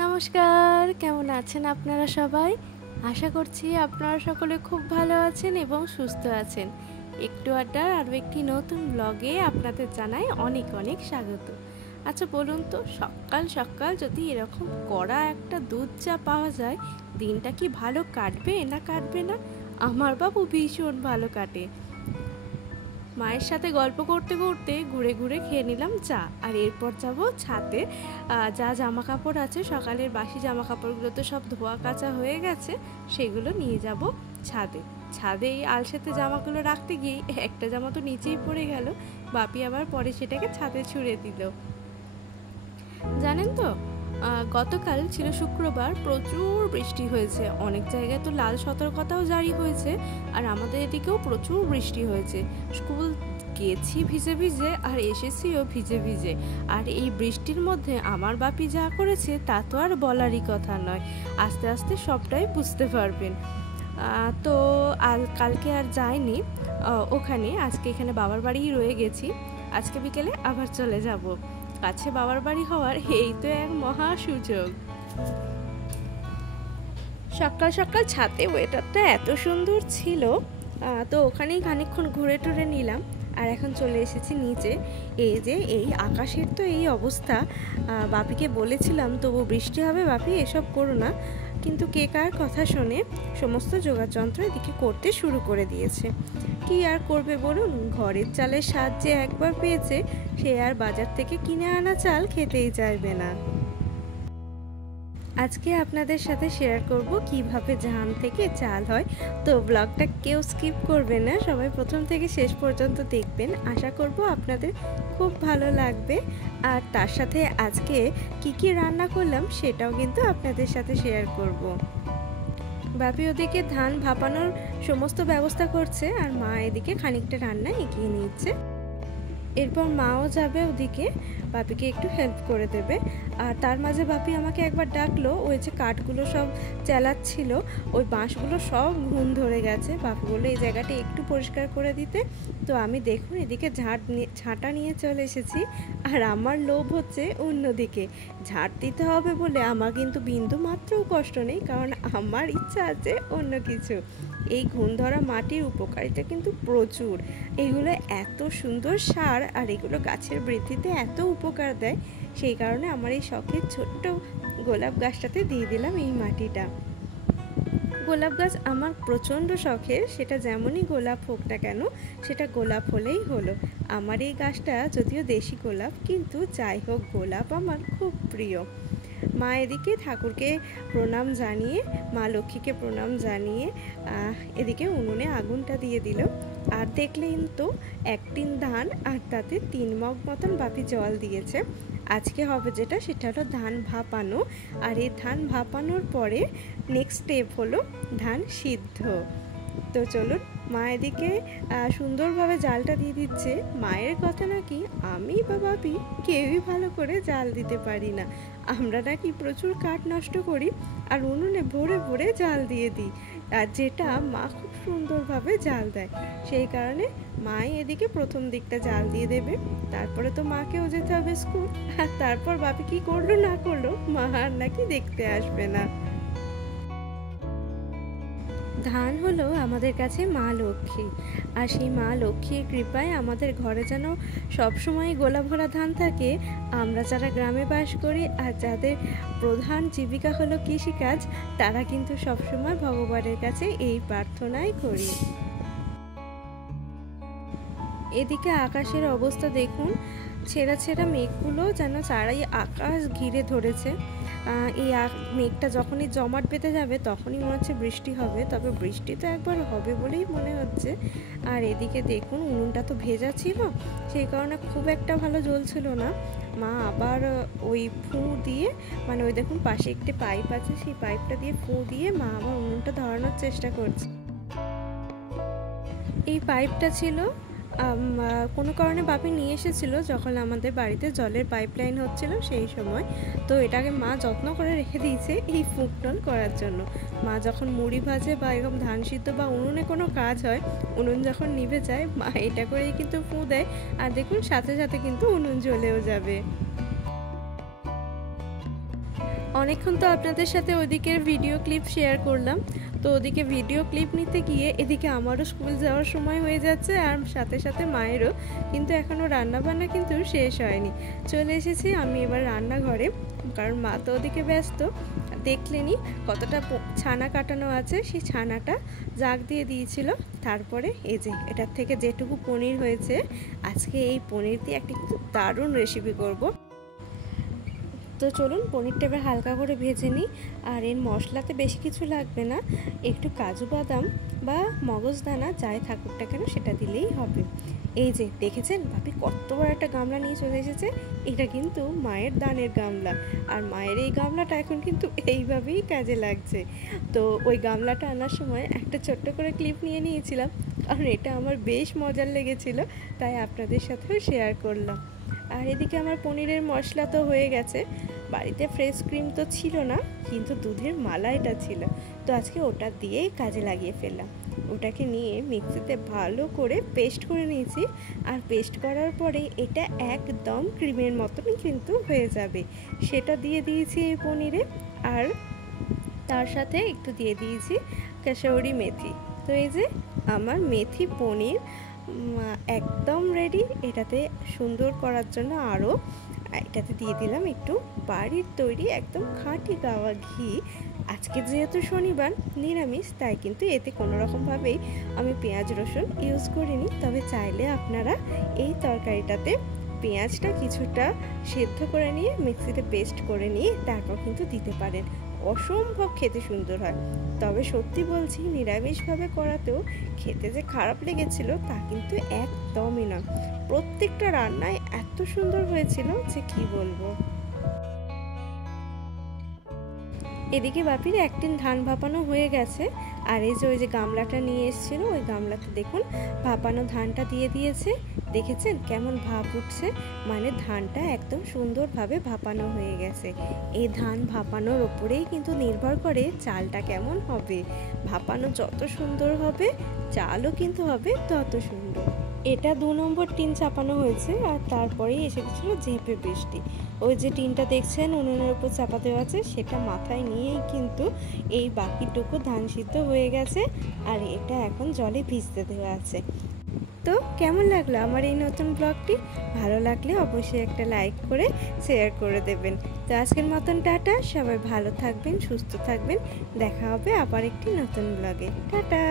নমস্কার, কেমন আছেন আপনারা সবাই? আশা করছি আপনারা সকলে খুব ভালো আছেন এবং সুস্থ আছেন। একটু আড্ডার আরও একটি নতুন ব্লগে আপনাদের জানাই অনেক অনেক স্বাগত। আচ্ছা বলুন তো, সকাল সকাল যদি এরকম কড়া একটা দুধ চা পাওয়া যায়, দিনটা কি ভালো কাটবে না কাটবে না? আমার বাবু ভীষণ ভালো কাটে। মায়ের সাথে গল্প করতে করতে ঘুরে ঘুরে খেয়ে নিলাম চা, আর এরপর যাব ছাদে। যা জামা কাপড় আছে, সকালের বাসি জামা কাপড়গুলো তো সব ধোয়া কাচা হয়ে গেছে, সেগুলো নিয়ে যাব ছাদে। ছাদে এই আলসেতে জামাগুলো রাখতে গিয়ে একটা জামা তো নিচেই পড়ে গেল। বাপি আবার পরে সেটাকে ছাদে ছুঁড়ে দিল। জানেন তো, গতকাল ছিল শুক্রবার, প্রচুর বৃষ্টি হয়েছে, অনেক জায়গায় তো লাল সতর্কতাও জারি হয়েছে, আর আমাদের এদিকেও প্রচুর বৃষ্টি হয়েছে। স্কুল গেছি ভিজে ভিজে আর এসেছিও ভিজে ভিজে, আর এই বৃষ্টির মধ্যে আমার বাপি যা করেছে তা তো আর বলারই কথা নয়। আস্তে আস্তে সবটাই বুঝতে পারবেন। তো কালকে আর যাইনি ওখানে, আজকে এখানে বাবার বাড়িই রয়ে গেছি। আজকে বিকেলে আবার চলে যাব। কাছে বাবার বাড়ি হওয়ার এই তো এক মহা সুযোগ। সকাল সকাল ছাদে ওয়েদারটা এত সুন্দর ছিল, তো ওখানেই খানিকক্ষণ ঘুরে টুরে নিলাম, আর এখন চলে এসেছি নিচে। এই যে এই আকাশের তো এই অবস্থা, বাপিকে বলেছিলাম তবু বৃষ্টি হবে বাপি এসব করো না, কিন্তু কে কার কথা শুনে সমস্ত যোগাযন্ত্র এদিকে করতে শুরু করে দিয়েছে। কি আর করবে বলুন, ঘরের চালের স্বাদ যে একবার পেয়েছে, সে আর বাজার থেকে কিনে আনা চাল খেতেই চাইবে না। আজকে আপনাদের সাথে শেয়ার করব কিভাবে ধান থেকে চাল হয়। তো ব্লগটা কেউ স্কিপ করবে না, সবাই প্রথম থেকে শেষ পর্যন্ত দেখবেন। আশা করব আপনাদের খুব ভালো লাগবে। আর তার সাথে আজকে কি রান্না করলাম সেটাও কিন্তু আপনাদের সাথে শেয়ার করব। বাপি ওদিকে ধান ভাপানোর সমস্ত ব্যবস্থা করছে, আর মা এদিকে খানিকটা রান্না এগিয়ে নিচ্ছে। এরপর মাও যাবে ওদিকে, বাপিকে একটু হেল্প করে দেবে। আর তার মাঝে বাপি আমাকে একবার ডাকলো, ওই যে কাঠগুলো সব চালাচ্ছিল, ওই বাঁশগুলো সব ঘুণ ধরে গেছে। বাপি বললো এই জায়গাটা একটু পরিষ্কার করে দিতে। তো আমি দেখুন এদিকে ঝাঁটা নিয়ে চলে এসেছি, আর আমার লোভ হচ্ছে অন্যদিকে। ঝাঁট দিতে হবে বলে আমার কিন্তু বিন্দু মাত্রও কষ্ট নেই, কারণ আমার ইচ্ছা আছে অন্য কিছু। এই ঘুণ ধরা মাটির উপকারিতা কিন্তু প্রচুর। এগুলো এত সুন্দর সার, আর এগুলো গাছের বৃদ্ধিতে এত উপকার দেয়, সেই কারণে আমার এই শখের ছোট্ট গোলাপ গাছটাতে দিয়ে দিলাম এই মাটিটা। গোলাপ গাছ আমার প্রচণ্ড শখের, সেটা যেমনই গোলাপ হোক না কেন, সেটা গোলাপ হলেই হলো। আমার এই গাছটা যদিও দেশি গোলাপ, কিন্তু যাই হোক গোলাপ আমার খুব প্রিয়। মা এদিকে ঠাকুরকে প্রণাম জানিয়ে, মা লক্ষ্মীকে প্রণাম জানিয়ে এদিকে উনুনে আগুনটা দিয়ে দিল। আর দেখলেন তো, 1 টিন ধান, আর তাতে 3 মগ মতন বাপি জল দিয়েছে। আজকে হবে যেটা, সেটা হলো ধান ভাপানো। আর এই ধান ভাপানোর পরে নেক্সট স্টেপ হলো ধান সিদ্ধ। তো চলুন, মা এদিকে সুন্দরভাবে জালটা দিয়ে দিচ্ছে। মায়ের কথা নাকি আমি বা বাপি কেউই ভালো করে জাল দিতে পারি না। আমরা নাকি প্রচুর কাঠ নষ্ট করি, আর উনুনে ভরে ভরে জাল দিয়ে দিই, আর যেটা মা খুব সুন্দরভাবে জাল দেয়। সেই কারণে মাই এদিকে প্রথম দিকটা জাল দিয়ে দেবে, তারপরে তো মাকেও যেতে হবে স্কুল, আর তারপর বাপি কি করলো না করলো মা আর নাকি দেখতে আসবে না। ধান হলো আমাদের কাছে মা লক্ষ্মী, আর সেই মা লক্ষ্মীর কৃপায় আমাদের ঘরে যেন সবসময় গোলা ভরা ধান থাকে। আমরা যারা গ্রামে বাস করি আর যাদের প্রধান জীবিকা হলো কৃষিকাজ, তারা কিন্তু সবসময় ভগবানের কাছে এই প্রার্থনাই করি। এদিকে আকাশের অবস্থা দেখুন, ছেঁড়া ছেঁড়া মেঘগুলো যেন সারাই আকাশ ঘিরে ধরেছে। এই মেঘটা যখনই জমাট বেঁধে যাবে তখনই মনে হচ্ছে বৃষ্টি হবে, তবে বৃষ্টি তো একবার হবে বলেই মনে হচ্ছে। আর এদিকে দেখুন উনুনটা তো ভেজা ছিল, সেই কারণে খুব একটা ভালো জ্বলছিল না। মা আবার ওই ফুঁ দিয়ে, মানে ওই দেখুন পাশে একটি পাইপ আছে, সেই পাইপটা দিয়ে ফুঁ দিয়ে মা আবার উনুনটা ধরানোর চেষ্টা করছে। এই পাইপটা ছিল কোনো কারণে বাপি নিয়ে এসেছিলো যখন আমাদের বাড়িতে জলের পাইপলাইন হচ্ছিল সেই সময়। তো এটাকে মা যত্ন করে রেখে দিয়েছে এই ফুঁকনল করার জন্য। মা যখন মুড়ি ভাজে বা এরকম ধান সিদ্ধ বা উনুনে কোনো কাজ হয়, উনুন যখন নিভে যায় মা এটা করেই কিন্তু ফুঁ দেয়, আর দেখুন সাথে সাথে কিন্তু উনুন জ্বলেও যাবে। অনেকক্ষণ তো আপনাদের সাথে ওদিকের ভিডিও ক্লিপ শেয়ার করলাম। তো ওদিকে ভিডিও ক্লিপ নিতে গিয়ে এদিকে আমারও স্কুল যাওয়ার সময় হয়ে যাচ্ছে, আর সাথে সাথে মায়েরও। কিন্তু এখনও রান্নাবান্না কিন্তু শেষ হয়নি। চলে এসেছি আমি এবার রান্নাঘরে, কারণ মা তো ওদিকে ব্যস্ত। দেখলেনি কতটা ছানা কাটানো আছে, সেই ছানাটা জাগ দিয়ে দিয়েছিল। তারপরে এই যে এটার থেকে যেটুকু পনির হয়েছে, আজকে এই পনির দিয়ে একটা কিন্তু দারুণ রেসিপি করব। তো চলুন পনিরটা এবার হালকা করে ভেজে নিই। আর এর মশলাতে বেশি কিছু লাগবে না, একটু কাজু বাদাম বা মগজদানা যাই থাকুক না কেন সেটা দিলেই হবে। এই যে দেখেছেন ভাবি কত বড় একটা গামলা নিয়ে চলে এসেছে। এটা কিন্তু মায়ের দানের গামলা, আর মায়ের এই গামলাটা এখন কিন্তু এইভাবেই কাজে লাগছে। তো ওই গামলাটা আনার সময় একটা ছোট্ট করে ক্লিপ নিয়ে নিয়েছিলাম, কারণ এটা আমার বেশ মজার লেগেছিল, তাই আপনাদের সাথেও শেয়ার করলাম। আর এদিকে আমার পনিরের মশলা তো হয়ে গেছে। বাড়িতে ফ্রেশ ক্রিম তো ছিল না, কিন্তু দুধের মালাইটা ছিল, তো আজকে ওটা দিয়েই কাজে লাগিয়ে ফেললাম। ওটাকে নিয়ে মিক্সিতে ভালো করে পেস্ট করে নিয়েছি। আর পেস্ট করার পরে এটা একদম ক্রিমের মতনই কিন্তু হয়ে যাবে। সেটা দিয়ে দিয়েছি এই পনিরে, আর তার সাথে একটু দিয়ে দিয়েছি কাসৌরি মেথি। তো এই যে আমার মেথি পনির একদম রেডি। এটাতে সুন্দর করার জন্য আরও এটাতে দিয়ে দিলাম একটু বাড়ির তৈরি একদম খাঁটি গাওয়া ঘি। আজকে যেহেতু শনিবার নিরামিষ, তাই কিন্তু এতে কোনো রকমভাবেই আমি পেঁয়াজ রসুন ইউজ করিনি। তবে চাইলে আপনারা এই তরকারিটাতে পেঁয়াজটা কিছুটা সেদ্ধ করে নিয়ে মিক্সিতে পেস্ট করে নিয়ে তারপর কিন্তু দিতে পারেন, অসম্ভব খেতে সুন্দর হয়। তবে সত্যি বলছি, নিরামিষভাবে করাতেও খেতে যে খারাপ লেগেছিল তা কিন্তু একদমই নয়। প্রত্যেকটা রান্নায় এত সুন্দর হয়েছিল যে কি বলবো। এদিকে বাপির একদিন ধান ভাপানো হয়ে গেছে। আর এই যে ওই যে গামলাটা নিয়ে এসেছিলো, ওই গামলাতে দেখুন ভাপানো ধানটা দিয়ে দিয়েছে। দেখেছেন কেমন ভাপ উঠছে, মানে ধানটা একদম সুন্দরভাবে ভাপানো হয়ে গেছে। এই ধান ভাপানোর ওপরেই কিন্তু নির্ভর করে চালটা কেমন হবে। ভাপানো যত সুন্দর হবে, চালও কিন্তু হবে তত সুন্দর। এটা 2 নম্বর টিন চাপানো হয়েছে, আর তারপরেই এসে গেছিল ঝেঁপে বৃষ্টি। ওই যে টিনটা দেখছেন উনুনের উপর চাপা দেওয়া আছে, সেটা মাথায় নিয়েই কিন্তু এই বাকিটুকু ধান সিদ্ধ হয়ে গেছে। আর এটা এখন জলে ভিজতে দেওয়া আছে। তো কেমন লাগলো আমার এই নতুন ব্লগটি? ভালো লাগলে অবশ্যই একটা লাইক করে শেয়ার করে দেবেন। তো আজকের মতন টাটা, সবাই ভালো থাকবেন, সুস্থ থাকবেন। দেখা হবে আবার একটি নতুন ব্লগে। টাটা।